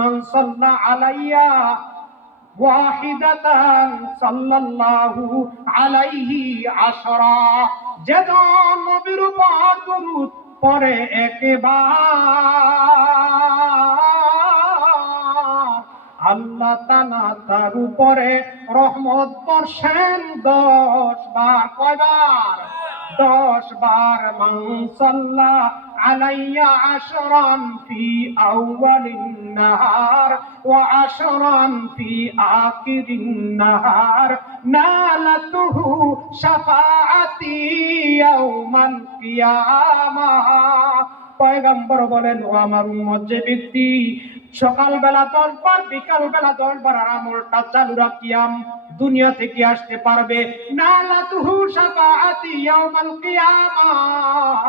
মান সাল্লা আলাইয়া ওয়াহিদাতান সাল্লাল্লাহু আলাইহি আশরা, যেজন নবীর উপর দরুদ পড়ে একবার, আল্লাহ তাআলা তার উপরে রহমত বর্ষেন 10 বার। কয়বার? 10 বার। মান সাল্লা আলাইয়া আশরান ফি আউয়ালিন নাহার ওয়া আশরান ফি আখিরিন নাহার নালাতুহু শাফাআতি ইয়াউমাল কিয়ামাহ। পয়গম্বর বলেন, ও আমার উম্মত, যে ব্যক্তি সকালবেলা 10 বার, বিকাল বেলা 10 বার আর আমলটা চালু রাখিয়াম দুনিয়া থেকে আসতে পারবে, নালাতুহু শাফাআতি ইয়াউমাল কিয়ামাহ,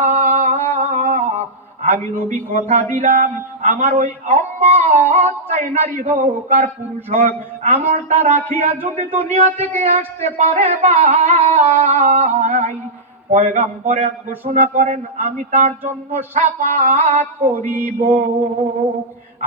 আমি নবী কথা দিলাম আমার ওই উম্মত, চাই নারী হোক আর পুরুষ হোক, আমলটা রাখিয়া যদি দুনিয়া থেকে আসতে পারে ভাই, পয়গম্বর ঘোষণা করেন আমি তার জন্য শাফাআত করিব।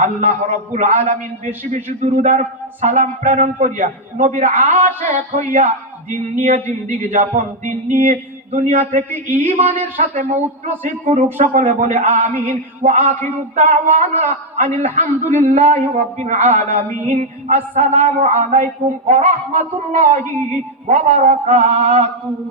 আল্লাহ রাব্বুল আলামিন বেশি বেশি দুরূদ আর সালাম প্রেরণ করিয়া নবীর আশিক হইয়া দিন নিয়ে জিন্দেগি যাপন, দিন নিয়ে দুনিয়া থেকে ঈমানের সাথে মউত নসিব করুক। সকলে বলে আমিন। ওয়া আখিরু দাওয়ানা আনিল হামদুলিল্লাহি রাব্বিল আলামিন। আসসালামু আলাইকুম ওয়া রাহমাতুল্লাহি ওয়া বারাকাতুহু।